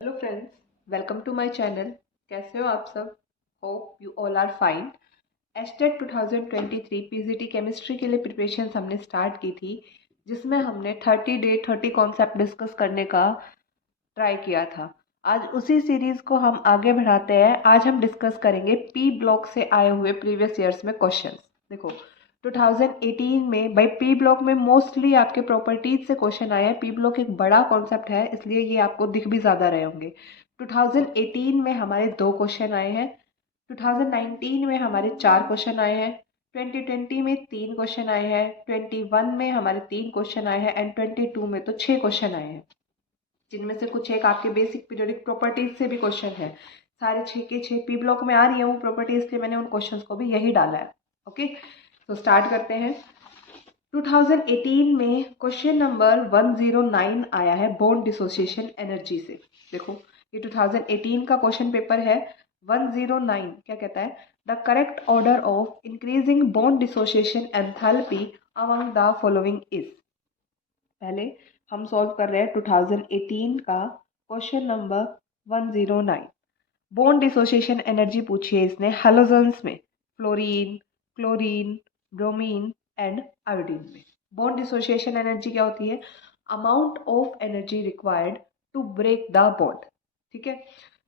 Hello friends, welcome to my channel. कैसे हो आप सब? Hope you all are fine. एस्टेट 2023 पीजीटी केमिस्ट्री के लिए प्रिपरेशन हमने स्टार्ट की थी, जिसमें हमने 30 कॉन्सेप्ट डिस्कस करने का ट्राई किया था। आज उसी सीरीज को हम आगे बढ़ाते हैं। आज हम डिस्कस करेंगे पी ब्लॉक से आए हुए प्रीवियस ईयर्स में क्वेश्चंस। देखो, 2018 में भाई पी ब्लॉक में मोस्टली आपके प्रॉपर्टीज से क्वेश्चन आए हैं। पी ब्लॉक एक बड़ा कॉन्सेप्ट है, इसलिए ये आपको दिख भी ज़्यादा रहे होंगे। 2018 में हमारे 2 क्वेश्चन आए हैं, 2019 में हमारे 4 क्वेश्चन आए हैं, 2020 में 3 क्वेश्चन आए हैं, 21 में हमारे 3 क्वेश्चन आए हैं एंड 22 में तो 6 क्वेश्चन आए हैं, जिनमें से कुछ एक आपके बेसिक पीरियोडिक प्रॉपर्टीज से भी क्वेश्चन है। सारे 6 के 6 पी ब्लॉक में आ रही है वो प्रॉपर्टीज के, मैंने उन क्वेश्चंस को भी यही डाला है। ओके, तो स्टार्ट करते हैं। 2018 में क्वेश्चन नंबर 109 आया है बॉन्ड डिसोसिएशन एनर्जी से। देखो, ये 2018 का क्वेश्चन पेपर है। 109 क्या कहता है? The correct order of increasing bond dissociation enthalpy among the following is. पहले हम सॉल्व कर रहे हैं 2018 का question number 109। Bond dissociation energy पूछी है इसने हैलोजेंस में, fluorine, chlorine, bromine and iodine में। बॉन्ड डिसोसिएशन एनर्जी क्या होती है? Amount of energy required to break the bond. ठीक है,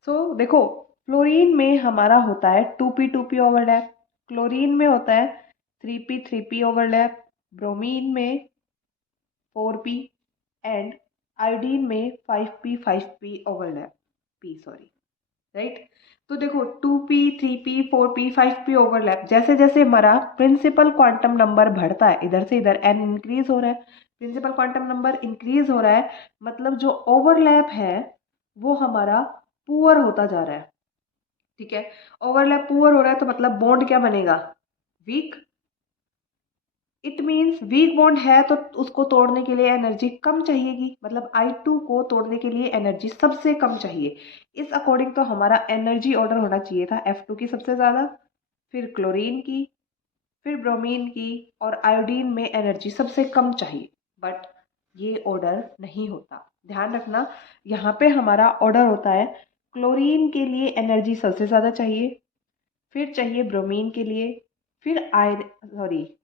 सो देखो, फ्लोरीन में हमारा होता है 2p ओवरलैप, क्लोरीन में होता है 3p ओवरलैप, ब्रोमीन में 4p एंड आयोडीन में 5p overlap, p sorry, right. तो देखो, 2p 3p 4p 5p overlap, जैसे जैसे हमारा प्रिंसिपल क्वांटम नंबर बढ़ता है, इधर से इधर n इंक्रीज हो रहा है, प्रिंसिपल क्वांटम नंबर इंक्रीज हो रहा है, मतलब जो ओवरलैप है वो हमारा पुअर होता जा रहा है। ठीक है, ओवरलैप पुअर हो रहा है तो मतलब बॉन्ड क्या बनेगा? Weak. It means weak bond है तो उसको तोड़ने के लिए एनर्जी कम चाहिएगी, मतलब I2 को तोड़ने के लिए एनर्जी सबसे कम चाहिए। इस अकॉर्डिंग तो हमारा एनर्जी ऑर्डर होना चाहिए था F2 की सबसे ज़्यादा, फिर क्लोरीन की, फिर ब्रोमीन की, और आयोडीन में एनर्जी सबसे कम चाहिए। बट ये ऑर्डर नहीं होता, ध्यान रखना। यहाँ पे हमारा ऑर्डर होता है, क्लोरीन के लिए एनर्जी सबसे ज़्यादा चाहिए, फिर चाहिए ब्रोमीन के लिए, फिर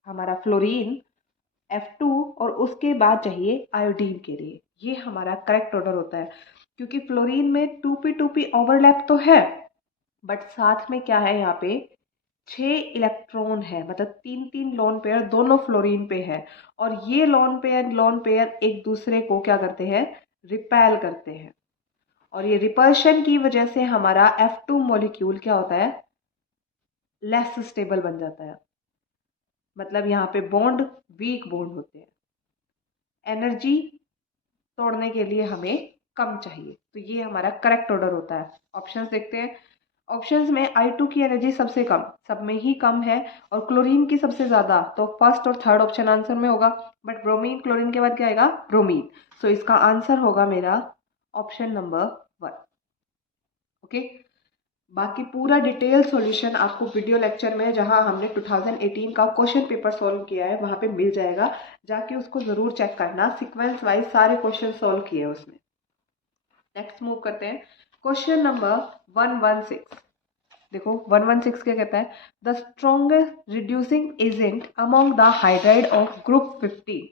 हमारा फ्लोरीन F2, और उसके बाद चाहिए आयोडीन के लिए। ये हमारा करेक्ट ऑर्डर होता है, क्योंकि फ्लोरीन में 2p ओवरलैप तो है, बट साथ में क्या है, यहाँ पे 6 इलेक्ट्रॉन है, मतलब 3 3 लोन पेयर दोनों फ्लोरीन पे है, और ये लोन पेयर एक दूसरे को क्या करते हैं? रिपेल करते हैं, और ये रिपल्शन की वजह से हमारा F2 मॉलिक्यूल क्या होता है? लेस स्टेबल बन जाता है, मतलब यहाँ पे बॉन्ड वीक बॉन्ड होते हैं। एनर्जी तोड़ने के लिए हमें कम चाहिए, तो ये हमारा करेक्ट ऑर्डर होता है। ऑप्शंस देखते हैं। ऑप्शंस में I2 की एनर्जी सबसे कम, सब में ही कम है, और क्लोरीन की सबसे ज़्यादा, तो फर्स्ट और थर्ड ऑप्शन आंसर में होगा। बट ब्रोमीन, क्लोरीन के बाद क्या आएगा? ब्रोमीन। सो इसका आंसर होगा मेरा ऑप्शन नंबर 1। ओके, बाकी पूरा डिटेल सॉल्यूशन आपको वीडियो लेक्चर में, जहां हमने 2018 का क्वेश्चन पेपर सॉल्व किया है, वहां पे मिल जाएगा। जाके उसको ज़रूर चेक करना, सीक्वेंस वाइज सारे क्वेश्चन सॉल्व किए हैं उसमें। नेक्स्ट मूव करते हैं, क्वेश्चन नंबर 116। देखो, 116 क्या कहता है? The strongest reducing agent among the hydride of group 15।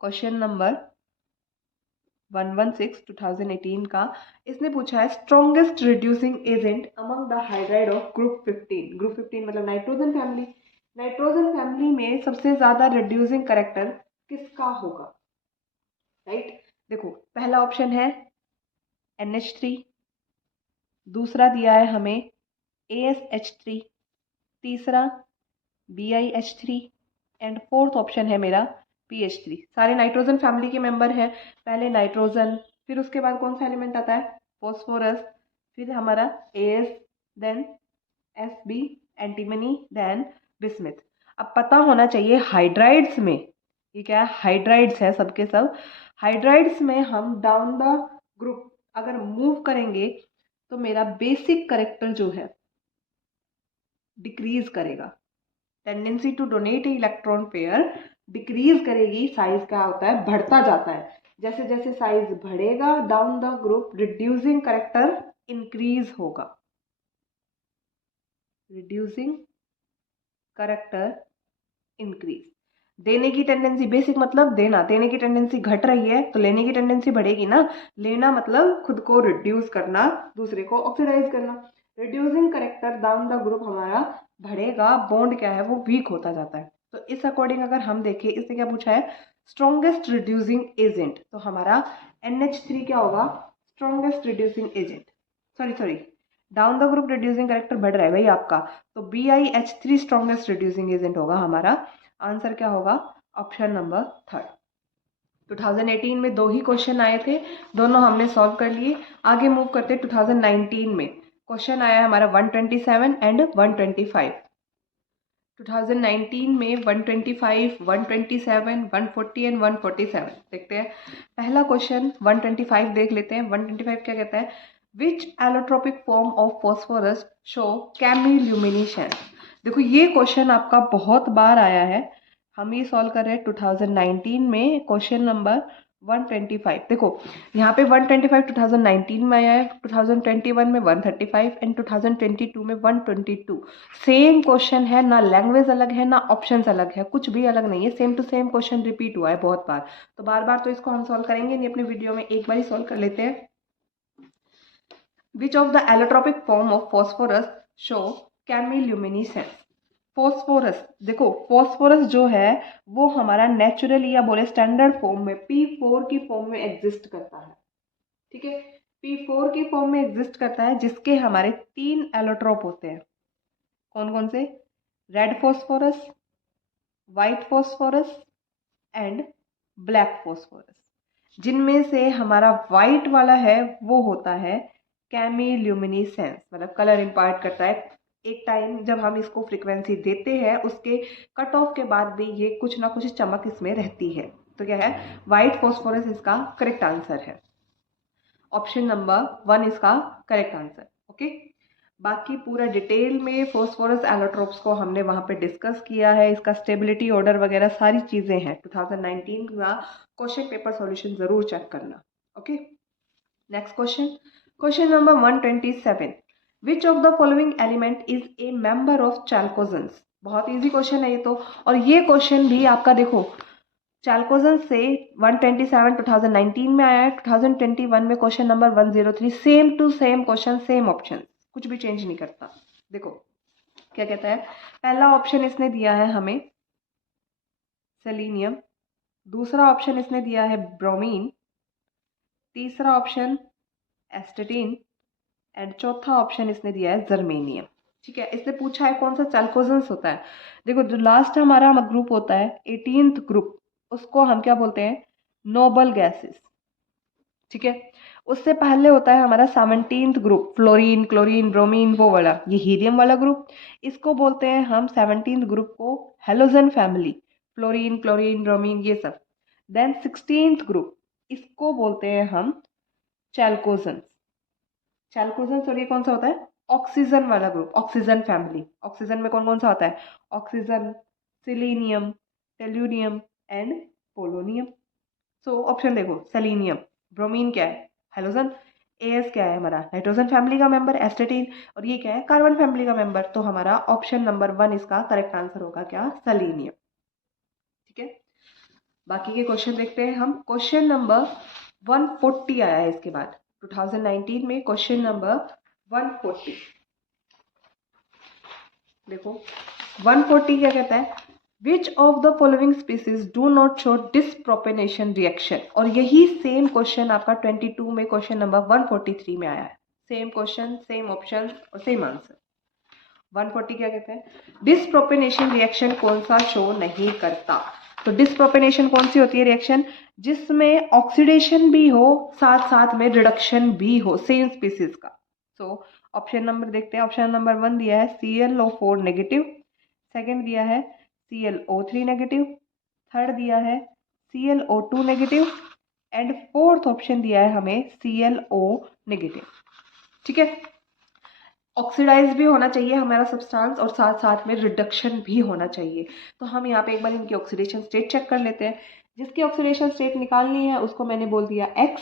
Question number 116 2018 का, इसने पूछा है strongest reducing agent among the hydride of group 15। Group 15 मतलब नाइट्रोजन फैमिली। नाइट्रोजन फैमिली में सबसे ज्यादा रिड्यूसिंग करेक्टर किसका होगा? राइट, देखो, पहला ऑप्शन है NH3, दूसरा दिया है हमें ASH3, तीसरा BiH3, एंड फोर्थ ऑप्शन है मेरा PH3। सारे नाइट्रोजन फैमिली के मेंबर हैं। पहले नाइट्रोजन, फिर उसके बाद कौन सा एलिमेंट आता है? फॉस्फोरस, फिर हमारा AS, then Sb antimony, then bismuth. अब पता होना चाहिए हाइड्राइड्स में, ये क्या है? हाइड्राइड्स है सबके सब। हाइड्राइड्स में हम डाउन द ग्रुप अगर मूव करेंगे तो मेरा बेसिक करेक्टर जो है डिक्रीज करेगा। Tendency to donate electron pair decrease करेगी, साइज क्या होता है? बढ़ता जाता है। जैसे जैसे साइज बढ़ेगा down the group reducing character increase होगा, रिड्यूसिंग करेक्टर इंक्रीज। देने की टेंडेंसी, बेसिक मतलब देना, देने की टेंडेंसी घट रही है तो लेने की टेंडेंसी बढ़ेगी ना। लेना मतलब खुद को रिड्यूस करना, दूसरे को ऑक्सीडाइज करना। Reducing character down the group हमारा बढ़ेगा, बॉन्ड क्या है वो वीक होता जाता है। तो इस अकॉर्डिंग अगर हम देखें, इससे क्या पूछा है, स्ट्रॉन्गेस्ट रिड्यूसिंग एजेंट, तो हमारा NH3 क्या होगा, strongest reducing agent. Sorry, down the group reducing character बढ़ रहा है भाई आपका, तो BiH3 स्ट्रॉन्गेस्ट रिड्यूसिंग एजेंट होगा हमारा। आंसर क्या होगा, ऑप्शन नंबर 3। 2018 में 2 ही क्वेश्चन आए थे, दोनों हमने सॉल्व कर लिए। आगे मूव करते 2019 में। क्वेश्चन आया हमारा 127 एंड 125। 2019 में 125, 127, 140 एंड 147 देखते हैं। पहला क्वेश्चन 125 देख लेते हैं। 125 क्या कहता है, which allotropic form of phosphorus show chemiluminescence. देखो ये क्वेश्चन आपका बहुत बार आया है, हम ये सॉल्व कर रहे हैं 2019 में क्वेश्चन नंबर 125। देखो यहाँ पे 125 2019 में आया है, 2021 में 135 एंड 2022 में 122। सेम क्वेश्चन है ना, लैंग्वेज अलग है ना ऑप्शंस अलग है, कुछ भी अलग नहीं है, same to same question repeat हुआ है बहुत बार। तो बार बार तो इसको हम सॉल्व करेंगे नहीं अपने वीडियो में, एक बार ही सॉल्व कर लेते हैं। Which of the allotropic form of phosphorus show chemiluminescence. Phosphorus, देखो फॉस्फोरस जो है वो हमारा नेचुरली या बोले स्टैंडर्ड फॉर्म में P4 की फॉर्म में एग्जिस्ट करता है। ठीक है, P4 की फॉर्म में एग्जिस्ट करता है, जिसके हमारे 3 एलोट्रोप होते हैं। कौन कौन से, red phosphorus, white phosphorus and black phosphorus. जिनमें से हमारा व्हाइट वाला है वो होता है कैमिल्यूमिनेसेंस, मतलब कलर इम्पार्ट करता है। एक टाइम जब हम इसको फ्रीक्वेंसी देते हैं उसके कट ऑफ के बाद भी ये कुछ ना कुछ चमक इसमें रहती है। तो क्या है, व्हाइट फॉस्फोरस इसका करेक्ट आंसर है। ऑप्शन नंबर 1 इसका करेक्ट आंसर। ओके, बाकी पूरा डिटेल में फॉस्फोरस एलोट्रोप्स को हमने वहाँ पे डिस्कस किया है, इसका स्टेबिलिटी ऑर्डर वगैरह सारी चीज़ें हैं। 2019 का क्वेश्चन पेपर सॉल्यूशन ज़रूर चेक करना। Okay, next question, question number 127। Which of the following element is a member of चैल्कोजेंस। बहुत इजी क्वेश्चन है ये तो, और ये क्वेश्चन भी आपका देखो चैल्कोजेंस से 127 2019 में आया है, 2021 में question number 103, same to same question, same option, कुछ भी चेंज नहीं करता। देखो क्या कहता है, पहला ऑप्शन इसने दिया है हमें सेलेनियम, दूसरा ऑप्शन इसने दिया है ब्रोमीन, तीसरा ऑप्शन एस्टेटिन एंड चौथा ऑप्शन इसने दिया है जर्मेनियम। ठीक है, इसने पूछा है कौन सा चैल्कोजेंस होता है। देखो जो लास्ट हमारा ग्रुप होता है 18th ग्रुप, उसको हम क्या बोलते हैं, नोबल गैसेस। ठीक है, उससे पहले होता है हमारा 17th group, fluorine, chlorine, bromine, वो वाला, ये हीलियम वाला ग्रुप, इसको बोलते हैं हम 17th ग्रुप को halogen family, fluorine, chlorine, bromine ये सब। देन 16th ग्रुप, इसको बोलते हैं हम चैल्कोजेंस। चैल्कोजेंस, और ये कौन सा होता है, ऑक्सीजन वाला ग्रुप, ऑक्सीजन फैमिली। ऑक्सीजन में कौन कौन सा होता है, oxygen, selenium, tellurium and polonium. So option देखो, सेलेनियम, ब्रोमीन क्या है, हेलोजन, AS क्या है हमारा नाइट्रोजन फैमिली का मेंबर, एस्टेटिन, और ये क्या है कार्बन फैमिली का मेंबर। तो हमारा ऑप्शन नंबर 1 इसका करेक्ट आंसर होगा क्या, सेलेनियम। ठीक है, बाकी के क्वेश्चन देखते हैं हम। क्वेश्चन नंबर 140 आया है इसके बाद, 2019 में क्वेश्चन नंबर 140। देखो 140 क्या कहता है, which of the following species do not show disproportionation reaction. और यही सेम क्वेश्चन आपका 22 में क्वेश्चन नंबर 143 में आया है। सेम क्वेश्चन, सेम ऑप्शन और सेम आंसर। 140 क्या कहते हैं, डिसप्रोपेनेशन रिएक्शन कौन सा शो नहीं करता। तो डिसप्रोपेनेशन कौन सी होती है रिएक्शन, जिसमें ऑक्सीडेशन भी हो साथ साथ में रिडक्शन भी हो सेम स्पीसीज का। सो ऑप्शन नंबर देखते हैं। ऑप्शन नंबर 1 दिया है ClO4 नेगेटिव, सेकेंड दिया है ClO3 नेगेटिव, थर्ड दिया है ClO2 negative and fourth option दिया है हमें ClO नेगेटिव। ठीक है, ऑक्सीडाइज भी होना चाहिए हमारा सब्सटेंस और साथ साथ में रिडक्शन भी होना चाहिए। तो हम यहाँ पे एक बार इनकी ऑक्सीडेशन स्टेट चेक कर लेते हैं। जिसकी ऑक्सीडेशन स्टेट निकालनी है उसको मैंने बोल दिया x।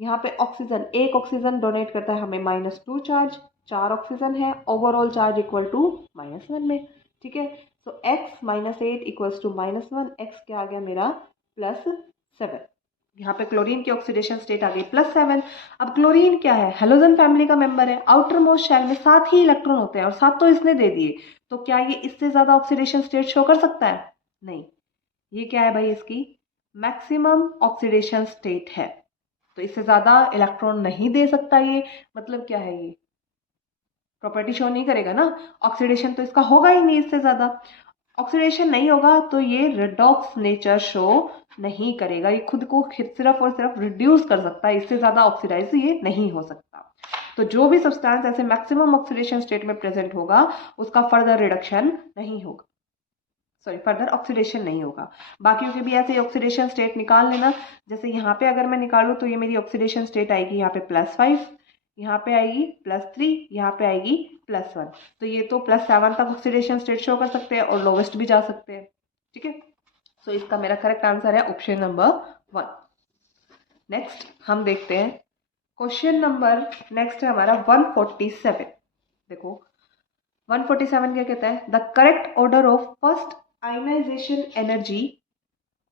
यहाँ पे ऑक्सीजन, एक ऑक्सीजन डोनेट करता है हमें -2 चार्ज, 4 ऑक्सीजन है, ओवरऑल चार्ज इक्वल टू -1 में। ठीक है, तो x -8 इक्वल्स टू -1, x क्या आ गया मेरा +7। यहाँ पे क्लोरीन की ऑक्सीडेशन स्टेट आ गई +7। अब क्लोरीन क्या है, हेलोजन फैमिली का मेंबर है, आउटर मोस्ट शेल में 7 ही इलेक्ट्रॉन होते हैं और 7 तो इसने दे दिए, तो क्या ये इससे ज्यादा ऑक्सीडेशन स्टेट शो कर सकता है? नहीं। ये क्या है भाई, इसकी मैक्सिमम ऑक्सीडेशन स्टेट है, तो इससे ज्यादा इलेक्ट्रॉन नहीं दे सकता ये। मतलब क्या है, ये प्रॉपर्टी शो नहीं करेगा ना, ऑक्सीडेशन तो इसका होगा ही नहीं, इससे ज्यादा ऑक्सीडेशन नहीं होगा तो ये रेडॉक्स नेचर शो नहीं करेगा, ये खुद को सिर्फ और सिर्फ रिड्यूस कर सकता है, इससे ज्यादा ऑक्सीडाइज ये नहीं हो सकता। तो जो भी सब्सटेंस ऐसे मैक्सिमम ऑक्सीडेशन स्टेट में प्रेजेंट होगा उसका फर्दर रिडक्शन नहीं होगा, सॉरी फर्दर ऑक्सीडेशन नहीं होगा। बाकियों के भी ऐसे ऑक्सीडेशन स्टेट निकाल लेना। जैसे यहाँ पे अगर मैं निकालूँ तो ये मेरी ऑक्सीडेशन स्टेट आएगी यहाँ पे +5, यहाँ पे आएगी +3, यहाँ पे आएगी +1। तो ये तो +7 तक ऑक्सीडेशन स्टेट शो कर सकते हैं और लोवेस्ट भी जा सकते हैं। ठीक है, तो इसका मेरा करेक्ट आंसर है ऑप्शन नंबर 1। नेक्स्ट हम देखते हैं क्वेश्चन नंबर, नेक्स्ट है हमारा 147। देखो 147 क्या कहता है, the correct order of first ionization energy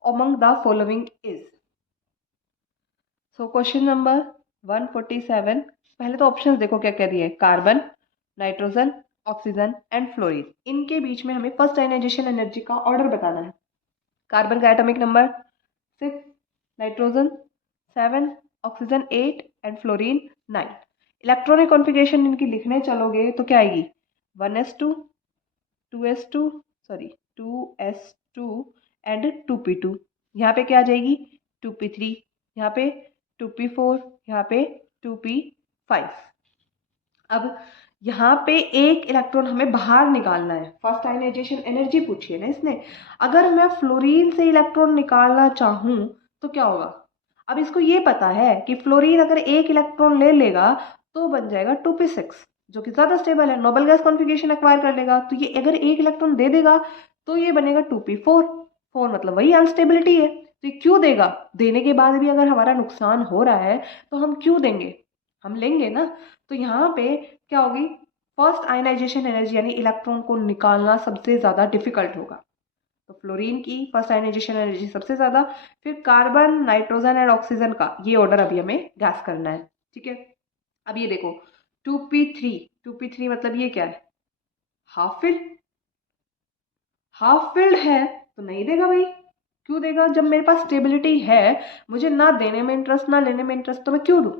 among the following is. So question number 147, पहले तो ऑप्शंस देखो क्या कह रही है, carbon, nitrogen, oxygen and fluorine. इनके बीच में हमें फर्स्ट आयनाइजेशन एनर्जी का ऑर्डर बताना है। कार्बन का atomic number 6, nitrogen 7, oxygen 8 and fluorine 9। Electronic configuration इनकी लिखने चलोगे तो क्या आएगी, 1s2, 2s2 sorry 2s2 and 2p2। यहाँ पे क्या आ जाएगी 2p3, यहाँ पे 2p4, यहाँ पे 2p5। अब यहाँ पे एक इलेक्ट्रॉन हमें बाहर निकालना है, फर्स्ट आयनाइजेशन एनर्जी पूछी है ना इसने। अगर मैं फ्लोरीन से इलेक्ट्रॉन निकालना चाहूँ तो क्या होगा, अब इसको ये पता है कि फ्लोरीन अगर एक इलेक्ट्रॉन ले लेगा तो बन जाएगा 2p6 जो कि ज्यादा स्टेबल है, नोबल गैस कॉन्फ़िगरेशन एक्वायर कर लेगा। तो ये अगर एक इलेक्ट्रॉन दे देगा तो ये बनेगा 2p4, 4 मतलब वही अनस्टेबिलिटी है। तो ये क्यों देगा, देने के बाद भी अगर हमारा नुकसान हो रहा है तो हम क्यों देंगे, हम लेंगे ना। तो यहाँ पे क्या होगी, फर्स्ट आयनाइजेशन एनर्जी यानी इलेक्ट्रॉन को निकालना सबसे ज्यादा डिफिकल्ट होगा। तो फ्लोरीन की फर्स्ट आयनाइजेशन एनर्जी सबसे ज्यादा, फिर कार्बन, नाइट्रोजन एंड ऑक्सीजन का ये ऑर्डर अभी हमें गैस करना है। ठीक है, अब ये देखो 2p3 मतलब ये क्या है, हाफ फिल्ड। हाफ फिल्ड है तो नहीं देगा भाई, क्यों देगा, जब मेरे पास स्टेबिलिटी है, मुझे ना देने में इंटरेस्ट ना लेने में इंटरेस्ट, तो मैं क्यों दूं।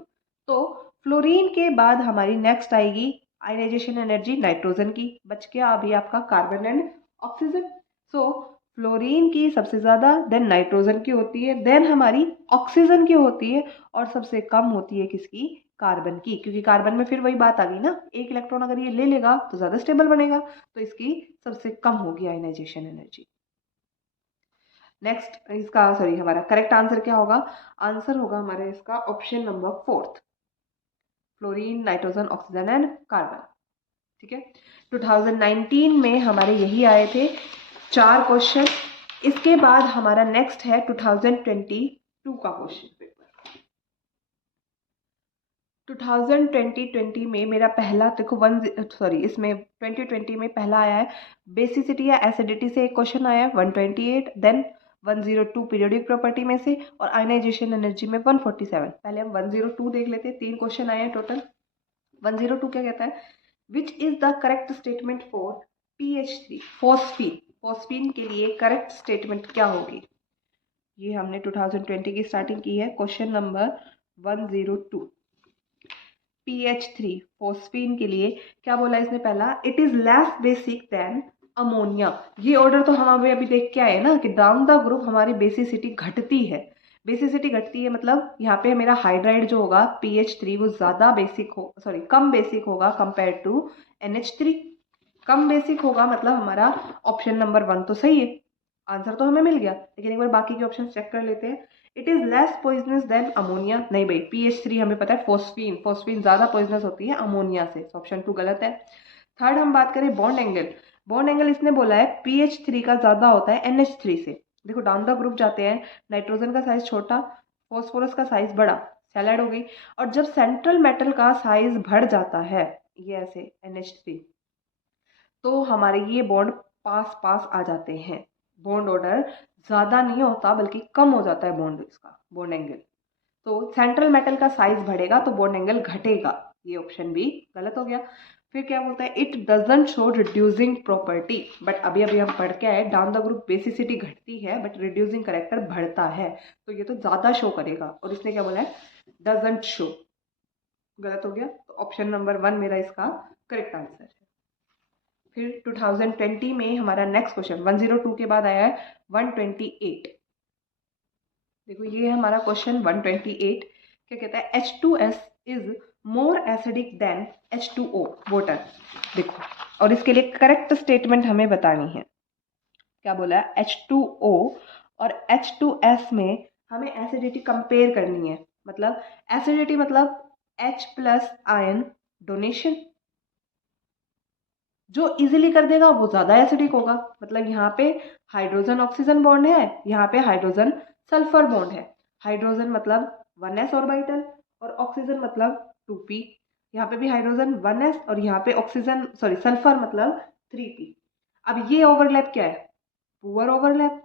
तो फ्लोरीन के बाद हमारी नेक्स्ट आएगी आयनाइजेशन एनर्जी नाइट्रोजन की, बच गया अभी आपका carbon and oxygen. So fluorine की सबसे ज्यादा, देन नाइट्रोजन की होती है, देन हमारी ऑक्सीजन की होती है, और सबसे कम होती है किसकी, कार्बन की, क्योंकि कार्बन में फिर वही बात आ गई ना, एक इलेक्ट्रॉन अगर ये ले लेगा तो ज्यादा स्टेबल बनेगा, तो इसकी सबसे कम होगी आयनाइजेशन एनर्जी। नेक्स्ट इसका सॉरी हमारा करेक्ट आंसर क्या होगा, आंसर होगा हमारे इसका option number 4, fluorine, nitrogen, oxygen and carbon. ठीक है, 2019 में हमारे यही आए थे 4 क्वेश्चन। इसके बाद हमारा नेक्स्ट है 2022 का क्वेश्चन पेपर। 2020 में मेरा पहला देखो इसमें 2020 में पहला आया है बेसिसिटी या एसिडिटी से एक क्वेश्चन आया है 128, देन 102 पीरियोडिक प्रॉपर्टी में से, और आयनाइजेशन एनर्जी में 147। पहले हम 102 देख लेते हैं, 3 क्वेश्चन आए हैं टोटल। 102 क्या कहता है, which is the correct statement for PH3 phosphine. Phosphine के लिए करेक्ट स्टेटमेंट क्या होगी, ये हमने 2020 की स्टार्टिंग की है। क्वेश्चन नंबर 102 PH3 फॉस्फीन के लिए क्या बोला इसने, पहला it is less basic than ammonia. ये ऑर्डर तो हम अभी देख के आए ना कि डाउन द ग्रुप हमारी बेसिसिटी घटती है, बेसिसिटी घटती है मतलब यहाँ पे मेरा हाइड्राइड जो होगा PH3 वो ज्यादा बेसिक हो, सॉरी कम बेसिक होगा कंपेयर टू NH3। कम बेसिक होगा मतलब हमारा ऑप्शन नंबर 1 तो सही है, आंसर तो हमें मिल गया। लेकिन एक बार बाकी के ऑप्शन चेक कर लेते हैं। It is less poisonous than ammonia, नहीं भाई PH3 हमें पता है फॉस्फीन, फॉस्फीन ज्यादा पॉइजनस होती है अमोनिया से, ऑप्शन 2 गलत है। थर्ड हम बात करें बॉन्ड एंगल, बॉन्ड एंगल इसने बोला है PH3 का ज्यादा होता है NH3 से, देखो डाउन द ग्रुप जाते हैं, नाइट्रोजन का साइज छोटा, फॉस्फोरस का साइज बड़ा, सैलेड हो गई। और जब सेंट्रल मेटल का साइज बढ़ जाता है, ये ऐसे NH3, तो हमारे ये बॉन्ड पास पास आ जाते हैं। बॉन्ड ऑर्डर ज़्यादा नहीं होता बल्कि कम हो जाता है बॉन्ड, इसका बॉन्ड एंगल। तो सेंट्रल मेटल का साइज बढ़ेगा तो बॉन्ड एंगल घटेगा, ये ऑप्शन भी गलत हो गया। फिर क्या बोलता है, it doesn't show reducing property, but अभी अभी हम पढ़ के आए डाउन द ग्रुप बेसिसिटी घटती है बट रिड्यूसिंग करेक्टर बढ़ता है, तो ये तो ज़्यादा शो करेगा, और इसने क्या बोला है, डजंट शो, गलत हो गया। तो ऑप्शन नंबर 1 मेरा इसका करेक्ट आंसर है। फिर 2020 में हमारा नेक्स्ट क्वेश्चन 102 के बाद आया है 128। देखो ये है हमारा क्वेश्चन 128। क्या कहता है, H2S is more acidic then H2O water. देखो, और इसके लिए करेक्ट स्टेटमेंट हमें बतानी है। क्या बोला है, H2O और H2S में हमें एसिडिटी कंपेयर करनी है। मतलब एसिडिटी मतलब H प्लस आयन डोनेशन, जो इजीली कर देगा वो ज्यादा एसिडिक होगा। मतलब यहाँ पे हाइड्रोजन ऑक्सीजन बॉन्ड है, यहाँ पे हाइड्रोजन सल्फर बॉन्ड है। हाइड्रोजन मतलब 1s ऑर्बिटल और ऑक्सीजन मतलब 2p। यहाँ पे भी हाइड्रोजन 1s और यहाँ पे ऑक्सीजन सॉरी सल्फर मतलब 3p। अब ये ओवरलैप क्या है, पुअर ओवरलैप,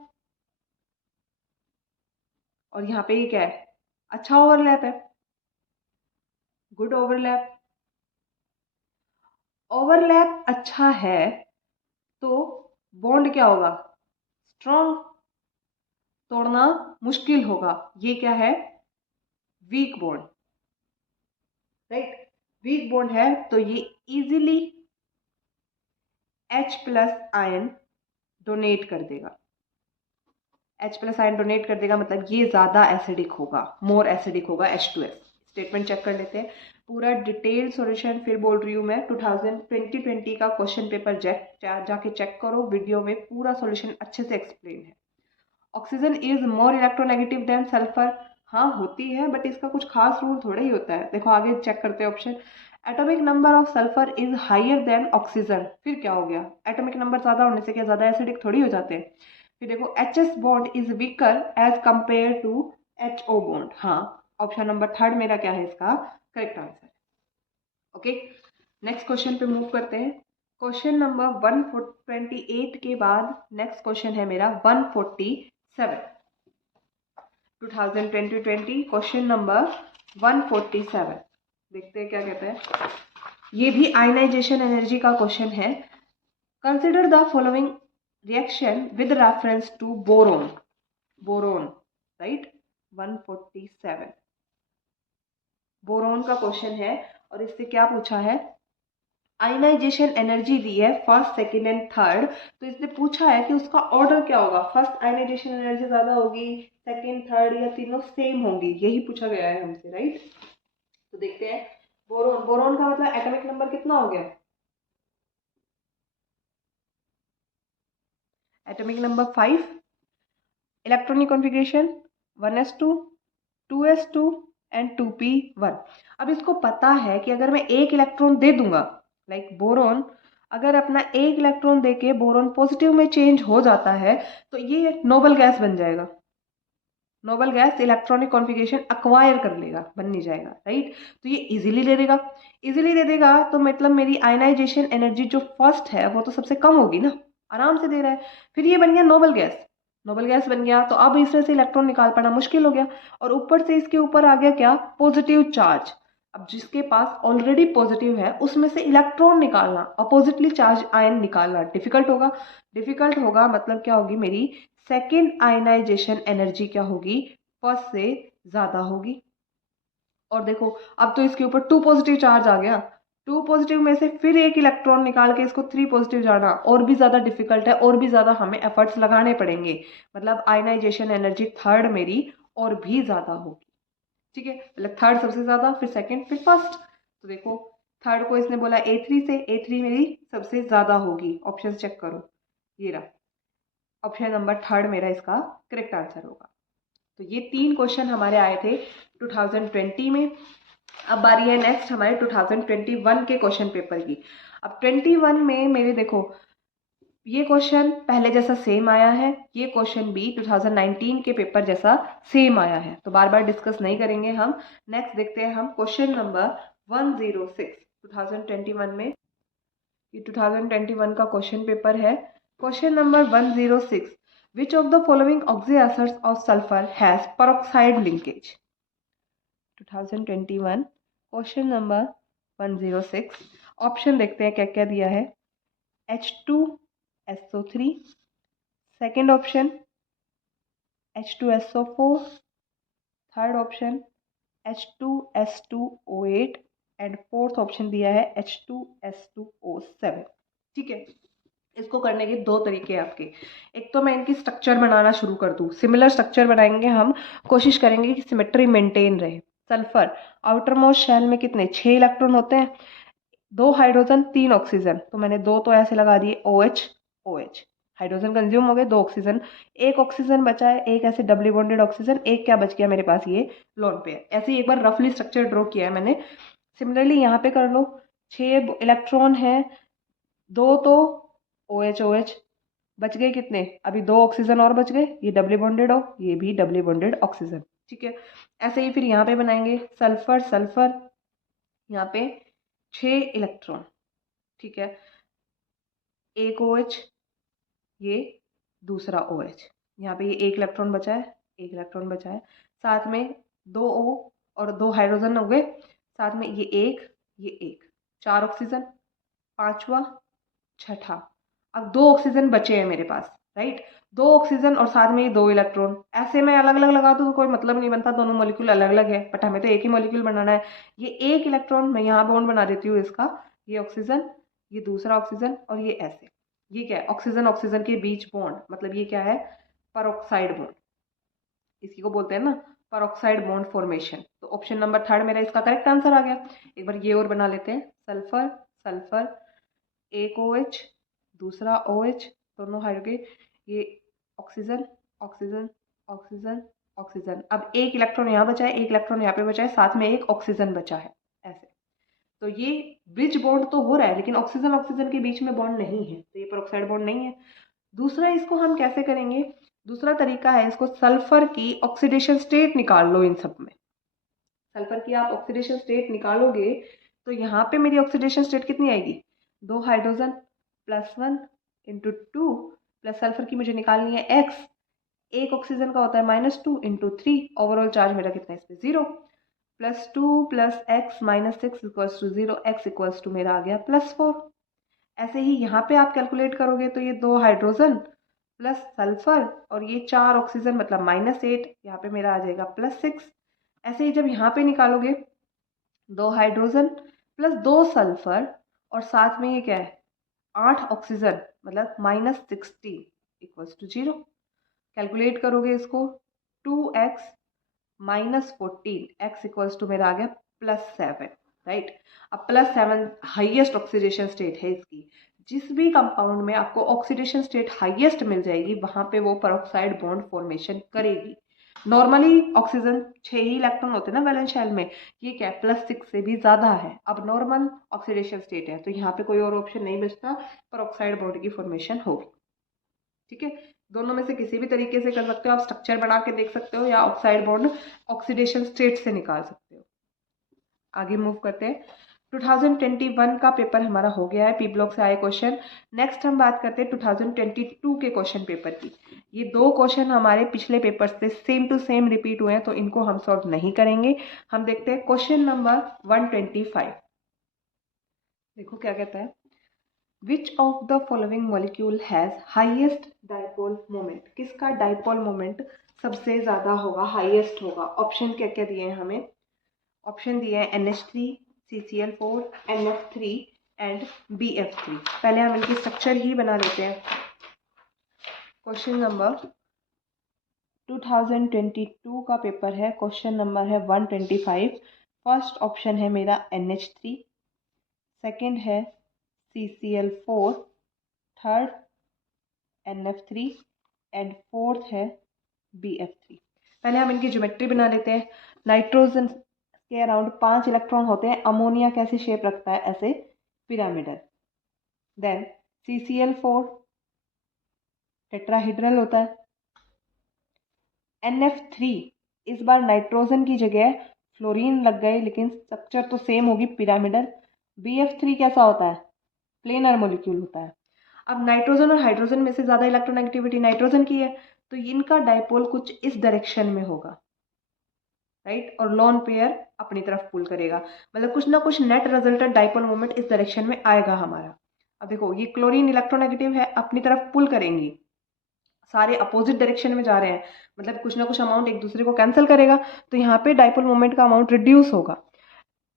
और यहाँ पे ये क्या है, अच्छा ओवरलैप है, गुड ओवरलैप। ओवरलैप अच्छा है तो बॉन्ड क्या होगा, स्ट्रॉन्ग, तोड़ना मुश्किल होगा। ये क्या है, weak bond, right. Week bond है तो ये easily H plus ion donate कर देगा। H प्लस आयन डोनेट कर देगा मतलब ये ज्यादा एसिडिक होगा, मोर एसिडिक होगा H2S। स्टेटमेंट चेक कर लेते हैं, पूरा डिटेल सॉल्यूशन फिर बोल रही हूँ मैं, 2020 का क्वेश्चन पेपर जाके चेक करो, वीडियो में पूरा सॉल्यूशन अच्छे से एक्सप्लेन है। Oxygen is more electronegative than sulphur, हाँ होती है बट इसका कुछ खास रूल थोड़ा ही होता है। देखो आगे चेक करते हैं option, atomic number of sulphur is higher than oxygen, फिर क्या हो गया, एटॉमिक नंबर ज्यादा होने से क्या ज्यादा एसिडिक थोड़ी हो जाते हैं। फिर देखो HS bond is weaker as compare to HO bond, हाँ ऑप्शन नंबर 3 मेरा क्या है इसका correct answer. Okay, next question पे मूव करते हैं। क्वेश्चन नंबर 128 के बाद नेक्स्ट क्वेश्चन है मेरा 147। 2020 क्वेश्चन नंबर 147, देखते हैं क्या कहते हैं। ये भी आयनाइजेशन एनर्जी का क्वेश्चन है। Consider the following reaction with reference to boron, boron, right. 147 boron का क्वेश्चन है, और इससे क्या पूछा है, आयनाइजेशन एनर्जी दी है फर्स्ट सेकेंड एंड थर्ड, तो इसने पूछा है कि उसका ऑर्डर क्या होगा, फर्स्ट आयनाइजेशन एनर्जी ज्यादा होगी, सेकेंड थर्ड या तीनों सेम होंगी, यही पूछा गया है हमसे, राइट। तो देखते हैं, बोरोन, बोरोन का मतलब एटॉमिक नंबर कितना हो गया, atomic number 5, electronic configuration 1s2 2s2 and 2p1। अब इसको पता है कि अगर मैं एक इलेक्ट्रॉन दे दूंगा, लाइक बोरोन, अगर अपना एक इलेक्ट्रॉन देके बोरोन पॉजिटिव में चेंज हो जाता है तो ये नोबल गैस बन जाएगा। Noble gas electronic configuration acquire कर लेगा, बन नहीं जाएगा, राइट। तो ये इजीली ले लेगा, इजीली दे देगा तो मतलब मेरी आयनाइजेशन एनर्जी जो फर्स्ट है वो तो सबसे कम होगी ना, आराम से दे रहा है। फिर ये बन गया नोबल गैस, नोबल गैस बन गया तो अब इसमें से इलेक्ट्रॉन निकाल पाना मुश्किल हो गया, और ऊपर से इसके ऊपर आ गया क्या, पॉजिटिव चार्ज। अब जिसके पास ऑलरेडी पॉजिटिव है उसमें से इलेक्ट्रॉन निकालना, अपोजिटली चार्ज आयन निकालना डिफिकल्ट होगा। डिफिकल्ट होगा मतलब क्या होगी, मेरी सेकेंड आयनाइजेशन एनर्जी क्या होगी, फर्स्ट से ज्यादा होगी। और देखो अब तो इसके ऊपर 2 पॉजिटिव चार्ज आ गया, 2 पॉजिटिव में से फिर एक इलेक्ट्रॉन निकाल के इसको 3 पॉजिटिव जाना और भी ज्यादा डिफिकल्ट है, और भी ज्यादा हमें एफर्ट्स लगाने पड़ेंगे। मतलब आयनाइजेशन एनर्जी थर्ड मेरी और भी ज्यादा होगी, ठीक है। मतलब थर्ड सबसे ज्यादा, फिर सेकंड, फिर फर्स्ट। तो देखो थर्ड को इसने बोला A3 से, A3 मेरी सबसे ज्यादा होगी, ऑप्शन चेक करो, ये रहा ऑप्शन नंबर 3 मेरा इसका करेक्ट आंसर होगा। तो ये 3 क्वेश्चन हमारे आए थे 2020 में। अब बारी है नेक्स्ट हमारे 2021 के क्वेश्चन पेपर की। अब 21 में मेरे देखो ये क्वेश्चन पहले जैसा सेम आया है, ये क्वेश्चन भी 2019 के पेपर जैसा सेम आया है, तो बार बार डिस्कस नहीं करेंगे हम। नेक्स्ट देखते हैं हम क्वेश्चन नंबर 106 2021 में, ये 2021 का क्वेश्चन पेपर है। Question number 106, which of the following oxy acids of sulphur has peroxide linkage. 2021 question number 106, option देखते हैं क्या क्या दिया है। H2SO3, second option H2SO4, third option H2S2O8 and fourth option दिया है H2S2O7। ठीक है, इसको करने के दो तरीके हैं आपके। एक तो मैं इनकी स्ट्रक्चर बनाना शुरू कर दूँ, सिमिलर स्ट्रक्चर बनाएंगे हम, कोशिश करेंगे कि सिमेट्री मेंटेन रहे। सल्फर आउटर मोस्ट शेल में कितने 6 इलेक्ट्रॉन होते हैं, 2 हाइड्रोजन 3 ऑक्सीजन, तो मैंने 2 तो ऐसे लगा दिए OH OH, हाइड्रोजन कंज्यूम हो गए, 2 ऑक्सीजन, एक ऑक्सीजन बचा है, एक ऐसे डबली बॉन्डेड ऑक्सीजन, एक क्या बच गया मेरे पास, ये लोन पेयर। ऐसे ही एक बार रफली स्ट्रक्चर ड्रॉ किया है मैंने। सिमिलरली यहाँ पे कर लो, 6 इलेक्ट्रॉन है, 2 तो OH OH, बच गए कितने, अभी 2 ऑक्सीजन और बच गए, ये डबली बॉन्डेड हो, ये भी डबली बॉन्डेड ऑक्सीजन। ठीक है, ऐसे ही फिर यहाँ पे बनाएंगे सल्फर सल्फर, यहाँ पे 6 इलेक्ट्रॉन, ठीक है, एक OH, ये दूसरा OH, यहाँ पे ये एक इलेक्ट्रॉन बचा है, एक इलेक्ट्रॉन बचा है, साथ में 2 O और 2 हाइड्रोजन हो गए, साथ में ये एक, 4 ऑक्सीजन, पांचवा, छठा, अब 2 ऑक्सीजन बचे हैं मेरे पास, राइट, 2 ऑक्सीजन और साथ में ये 2 इलेक्ट्रॉन। ऐसे मैं अलग अलग लगा दूँ तो कोई मतलब नहीं बनता, दोनों मॉलिक्यूल अलग अलग है, बट हमें तो एक ही मॉलिक्यूल बनाना है। ये एक इलेक्ट्रॉन मैं यहाँ बॉन्ड बना देती हूँ इसका, ये ऑक्सीजन, ये दूसरा ऑक्सीजन, और ये ऐसे, ये क्या है, ऑक्सीजन ऑक्सीजन के बीच बॉन्ड, मतलब ये क्या है, पेरोक्साइड बॉन्ड, इसी को बोलते हैं ना पेरोक्साइड बॉन्ड फॉर्मेशन। तो ऑप्शन नंबर थर्ड मेरा इसका करेक्ट आंसर आ गया। एक बार ये और बना लेते हैं, सल्फर सल्फर, एक OH, दूसरा OH, दोनों हाइड्रोजन, ये ऑक्सीजन ऑक्सीजन ऑक्सीजन ऑक्सीजन, अब एक इलेक्ट्रॉन यहाँ बचा है, एक इलेक्ट्रॉन यहाँ पे बचा है, साथ में एक ऑक्सीजन बचा है, ऐसे। तो ये ब्रिज बॉन्ड तो हो रहा है, लेकिन ऑक्सीजन ऑक्सीजन के बीच में बॉन्ड नहीं है, तो ये पेरोक्साइड बॉन्ड नहीं है। दूसरा इसको हम कैसे करेंगे, दूसरा तरीका है, इसको सल्फर की ऑक्सीडेशन स्टेट निकाल लो। इन सब में सल्फर की आप ऑक्सीडेशन स्टेट निकालोगे तो यहाँ पे मेरी ऑक्सीडेशन स्टेट कितनी आएगी, 2 हाइड्रोजन +1 × 2 प्लस सल्फर की मुझे निकालनी है X, एक ऑक्सीजन का होता है -2 × 3, ओवरऑल चार्ज मेरा कितना है इस पे 0, +2 + x - 6 = 0, x = मेरा आ गया +4। ऐसे ही यहाँ पे आप कैलकुलेट करोगे तो ये 2 हाइड्रोजन प्लस सल्फर और ये 4 ऑक्सीजन मतलब -8, यहाँ पे मेरा आ जाएगा +6। ऐसे ही जब यहाँ पे निकालोगे 2 हाइड्रोजन प्लस 2 सल्फर और साथ में ये क्या है 8 ऑक्सीजन मतलब -16 = 0। कैलकुलेट करोगे इसको 2x - 14, x = मेरा आ गया +7, राइट। अब +7 हाईएस्ट ऑक्सीडेशन स्टेट है इसकी। जिस भी कंपाउंड में आपको ऑक्सीडेशन स्टेट हाईएस्ट मिल जाएगी वहां पे वो पेरोक्साइड बॉन्ड फॉर्मेशन करेगी। नॉर्मली ऑक्सीजन 6 ही इलेक्ट्रॉन होते हैं ना वैलेंस शेल में, ये क्या +6 से भी ज्यादा है। अब नॉर्मल ऑक्सीडेशन स्टेट है तो यहाँ पे कोई और ऑप्शन नहीं बचता, पेरोक्साइड बॉन्ड की फॉर्मेशन होगी। ठीक है, दोनों में से किसी भी तरीके से कर सकते हो आप, स्ट्रक्चर बना के देख सकते हो या ऑक्साइड बॉन्ड ऑक्सीडेशन स्टेट से निकाल सकते हो। आगे मूव करते हैं, 2021 का पेपर हमारा हो गया है, पी ब्लॉक से आए क्वेश्चन। नेक्स्ट हम बात करते हैं 2022 के क्वेश्चन पेपर की। ये 2 क्वेश्चन हमारे पिछले पेपर से सेम टू सेम रिपीट हुए हैं तो इनको हम सॉल्व नहीं करेंगे। हम देखते हैं क्वेश्चन नंबर 125। देखो क्या कहता है, which of the following molecule has highest dipole moment, किसका डाइपोल मोमेंट सबसे ज्यादा होगा, हाईएस्ट होगा। ऑप्शन क्या क्या दिए हैं हमें, ऑप्शन दिए हैं NH3, CCl4, NF3 and BF3। पहले हम इनकी स्ट्रक्चर ही बना लेते हैं। क्वेश्चन नंबर 2022 का पेपर है, क्वेश्चन नंबर है 125। फर्स्ट ऑप्शन है मेरा NH3, सेकंड है CCl4, third NF3 and fourth है BF3। पहले हम इनकी ज्योमेट्री बना लेते हैं। नाइट्रोजन के अराउंड 5 इलेक्ट्रॉन होते हैं, अमोनिया कैसी शेप रखता है, ऐसे पिरामिडल। देन CCl4 टेट्राहेड्रल होता है। NF3 इस बार नाइट्रोजन की जगह फ्लोरीन लग गए, लेकिन स्ट्रक्चर तो सेम होगी, पिरामिडल। BF3 कैसा होता है? प्लेनर मॉलिक्यूल होता है। अब नाइट्रोजन और हाइड्रोजन में से ज़्यादा इलेक्ट्रोनेगेटिविटी नाइट्रोजन की है, तो इनका डाइपोल कुछ इस डायरेक्शन में होगा, राइट, और लोन पेयर अपनी तरफ पुल करेगा, मतलब कुछ ना कुछ नेट रिजल्टेंट डाइपोल मोमेंट इस डायरेक्शन में आएगा हमारा। अब देखो ये क्लोरीन इलेक्ट्रोनेगेटिव है, अपनी तरफ पुल करेंगी, सारे अपोजिट डायरेक्शन में जा रहे हैं, मतलब कुछ ना कुछ अमाउंट एक दूसरे को कैंसिल करेगा, तो यहाँ पे डाइपोल मोमेंट का अमाउंट रिड्यूस होगा।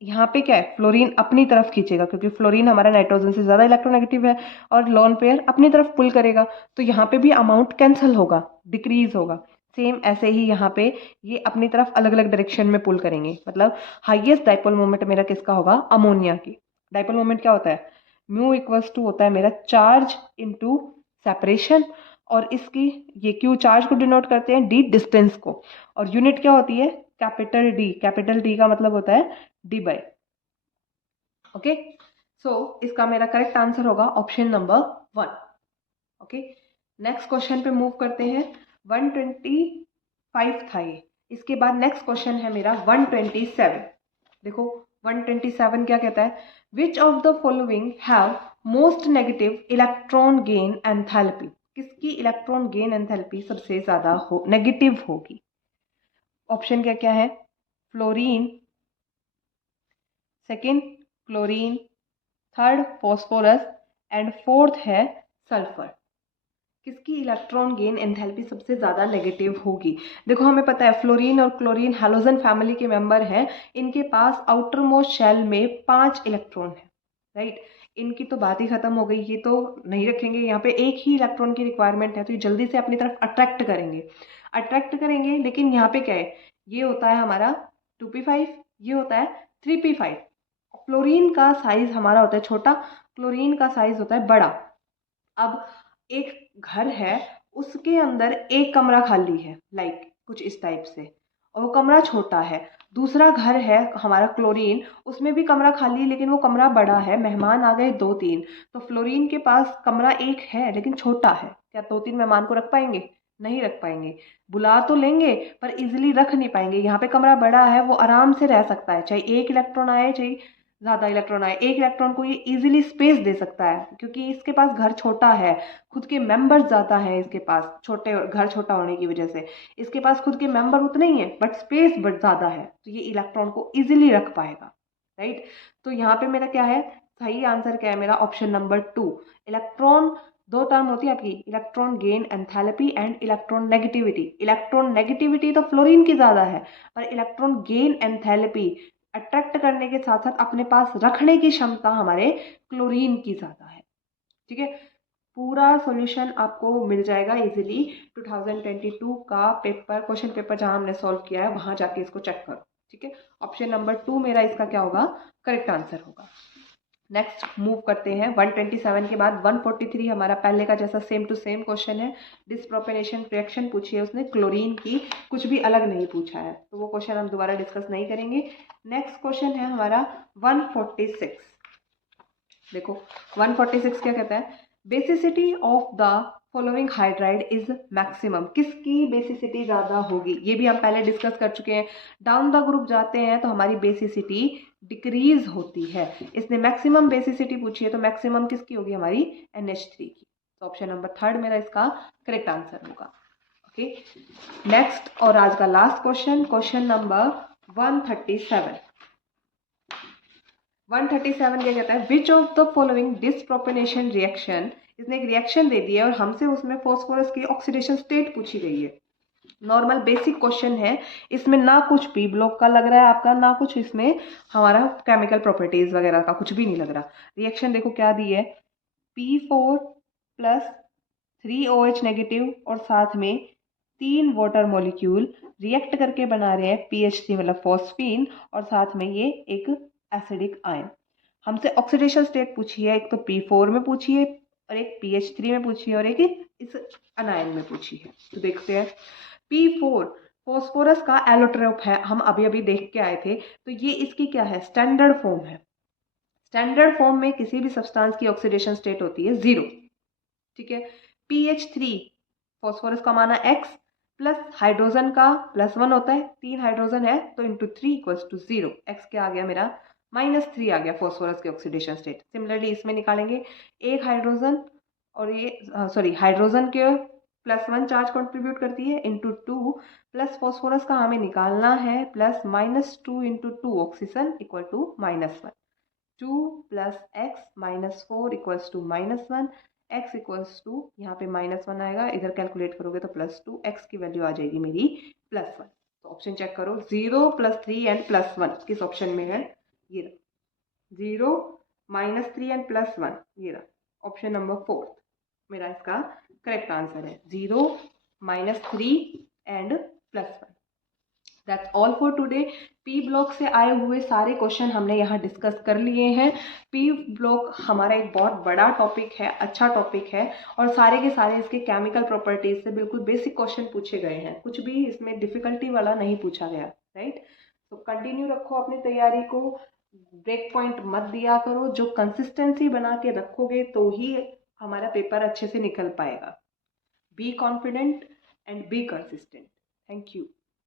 यहाँ पे क्या है, फ्लोरीन अपनी तरफ खींचेगा, क्योंकि फ्लोरीन हमारा नाइट्रोजन से ज़्यादा इलेक्ट्रोनेगेटिव है, और लोन पेयर अपनी तरफ पुल करेगा, तो यहाँ पे भी अमाउंट कैंसिल होगा, डिक्रीज होगा। सेम ऐसे ही यहाँ पे ये अपनी तरफ अलग अलग डायरेक्शन में पुल करेंगे, मतलब हाईएस्ट डाइपोल मोमेंट मेरा किसका होगा? अमोनिया की। डाइपोल मोमेंट क्या होता है? म्यू इक्वल्स टू होता है मेरा चार्ज इनटू सेपरेशन, और इसकी ये क्यू चार्ज को डिनोट करते हैं, डी डिस्टेंस को, और यूनिट क्या होती है? Capital D. कैपिटल डी का मतलब होता है डी बाई। ओके, सो इसका मेरा करेक्ट आंसर होगा option number 1। Okay, next question पे मूव करते हैं। 125 था ये, इसके बाद नेक्स्ट क्वेश्चन है मेरा 127। देखो 127 क्या कहता है? Which of the following have most negative electron gain enthalpy? किसकी इलेक्ट्रॉन गेन एंथैल्पी सबसे ज्यादा हो नेगेटिव होगी? ऑप्शन क्या क्या है? Fluorine, second chlorine, third phosphorus, and fourth है सल्फर। किसकी इलेक्ट्रॉन गेन एंथैल्पी सबसे ज़्यादा नेगेटिव होगी? देखो हमें पता है फ्लोरीन और क्लोरीन हैलोजन फैमिली के मेंबर हैं, इनके पास आउटर मोस्ट शेल में 5 इलेक्ट्रॉन है, राइट। इनकी तो बात ही खत्म हो गई, ये तो नहीं रखेंगे, यहाँ पे एक ही इलेक्ट्रॉन की रिक्वायरमेंट है, तो ये जल्दी से अपनी तरफ अट्रैक्ट करेंगे, लेकिन यहाँ पे क्या है, ये होता है हमारा 2p5, ये होता है 3p5। फ्लोरीन का साइज हमारा होता है छोटा, क्लोरीन का साइज होता है बड़ा। अब एक घर है, उसके अंदर एक कमरा खाली है, लाइक कुछ इस टाइप से, और वो कमरा छोटा है। दूसरा घर है हमारा क्लोरीन, उसमें भी कमरा खाली, लेकिन वो कमरा बड़ा है, मेहमान आ गए 2-3, तो फ्लोरीन के पास कमरा एक है लेकिन छोटा है, क्या 2-3 मेहमान को रख पाएंगे? नहीं रख पाएंगे। बुला तो लेंगे पर इजिली रख नहीं पाएंगे। यहाँ पे कमरा बड़ा है, वो आराम से रह सकता है, चाहे एक इलेक्ट्रॉन आए चाहे ज़्यादा इलेक्ट्रॉन आए, एक इलेक्ट्रॉन को ये इजीली स्पेस दे सकता है, क्योंकि इसके पास घर छोटा है, खुद के मेंबर ज़्यादा है, इसके पास छोटे घर छोटा होने की वजह से इसके पास खुद के मेंबर उतने ही हैं, बट स्पेस बट ज़्यादा है, तो ये इलेक्ट्रॉन को इजीली रख पाएगा, राइट। तो यहाँ पे मेरा क्या है, सही आंसर क्या है मेरा? Option number 2। इलेक्ट्रॉन, दो टर्म होती है आपकी, electron gain enthalpy and electron negativity. Electron negativity तो फ्लोरीन की ज़्यादा है, पर इलेक्ट्रॉन गेन एंथैल्पी अट्रैक्ट करने के साथ साथ अपने पास रखने की क्षमता हमारे क्लोरीन की ज़्यादा है। ठीक है, पूरा सॉल्यूशन आपको मिल जाएगा इजीली। 2022 का पेपर, क्वेश्चन पेपर जहां हमने सॉल्व किया है वहां जाके इसको चेक करो। ठीक है, ऑप्शन नंबर 2 मेरा इसका क्या होगा? करेक्ट आंसर होगा। नेक्स्ट मूव करते हैं 127 के बाद 143 हमारा पहले का जैसा सेम टू सेम क्वेश्चन है। डिसप्रोपेनेशन रिएक्शन पूछी है उसने क्लोरीन की, कुछ भी अलग नहीं पूछा है, तो वो क्वेश्चन हम दोबारा डिस्कस नहीं करेंगे। नेक्स्ट क्वेश्चन है हमारा 146। देखो 146 क्या कहता है? Basicity of the following hydride is maximum. किसकी बेसिसिटी ज़्यादा होगी? ये भी हम पहले डिस्कस कर चुके हैं। डाउन द ग्रुप जाते हैं तो हमारी बेसिसिटी डिक्रीज होती है। इसने मैक्सिमम बेसिसिटी पूछी है, तो मैक्सिमम किसकी होगी? हमारी NH3 की। तो ऑप्शन नंबर 3 मेरा इसका करेक्ट आंसर होगा। ओके, नेक्स्ट और आज का लास्ट क्वेश्चन, क्वेश्चन नंबर 137। 137 क्या कहता है? Which of the following disproportionation reaction, इसने एक रिएक्शन दे दी है और हमसे उसमें फॉस्फोरस की ऑक्सीडेशन स्टेट पूछी गई है। नॉर्मल बेसिक क्वेश्चन है, इसमें ना कुछ पी ब्लॉक का लग रहा है आपका, ना कुछ इसमें हमारा केमिकल प्रॉपर्टीज वगैरह का कुछ भी नहीं लग रहा। रिएक्शन देखो क्या दी है, P4 प्लस 3OH नेगेटिव और साथ में 3 वाटर मॉलिक्यूल रिएक्ट करके बना रहे हैं PH3 मतलब फॉस्फीन, और साथ में ये एक एसिडिक आयन। हमसे ऑक्सीडेशन स्टेट पूछी है, एक तो P4 में पूछी है और एक PH3 में पूछी है और एक इस अनायन में पूछी है। तो देखते हैं। P4 फॉस्फोरस का एलोट्रोप है, हम अभी अभी देख के आए थे, तो ये इसकी क्या है? स्टैंडर्ड फॉर्म है। स्टैंडर्ड फॉर्म में किसी भी सब्सटेंस की ऑक्सीडेशन स्टेट होती है 0। ठीक है, PH3 फॉस्फोरस का माना x प्लस हाइड्रोजन का +1 होता है, 3 हाइड्रोजन है तो इंटू 3 इक्वल्स टू 0। x क्या आ गया मेरा -3 आ गया फॉस्फोरस के ऑक्सीडेशन स्टेट। सिमिलरली इसमें निकालेंगे एक हाइड्रोजन और ये सॉरी हाइड्रोजन के +1 चार्ज कंट्रीब्यूट करती है इंटू 2 प्लस फॉस्फोरस का हमें निकालना है plus -2 into 2 oxygen equal to -1। 2 plus x -4 equals to -1। x equals to यहाँ पे -1 आएगा, इधर कैलकुलेट करोगे तो +2, x की वैल्यू आ जाएगी मेरी +1। तो ऑप्शन चेक करो 0 +3 एंड +1 किस ऑप्शन में है, ये रहा 0 -3 एंड +1, ये रहा ऑप्शन नंबर 4 मेरा इसका करेक्ट आंसर है 0 -3 and +1। That's all for today. P block से आए हुए सारे क्वेश्चन हमने यहाँ डिस्कस कर लिए हैं। पी ब्लॉक हमारा एक बहुत बड़ा टॉपिक है, अच्छा टॉपिक है और सारे के सारे इसके केमिकल प्रॉपर्टीज से बिल्कुल बेसिक क्वेश्चन पूछे गए हैं, कुछ भी इसमें डिफिकल्टी वाला नहीं पूछा गया, राइट। तो कंटिन्यू रखो अपनी तैयारी को, ब्रेक पॉइंट मत दिया करो, जो कंसिस्टेंसी बना के रखोगे तो ही हमारा पेपर अच्छे से निकल पाएगा। Be confident and be consistent. Thank you.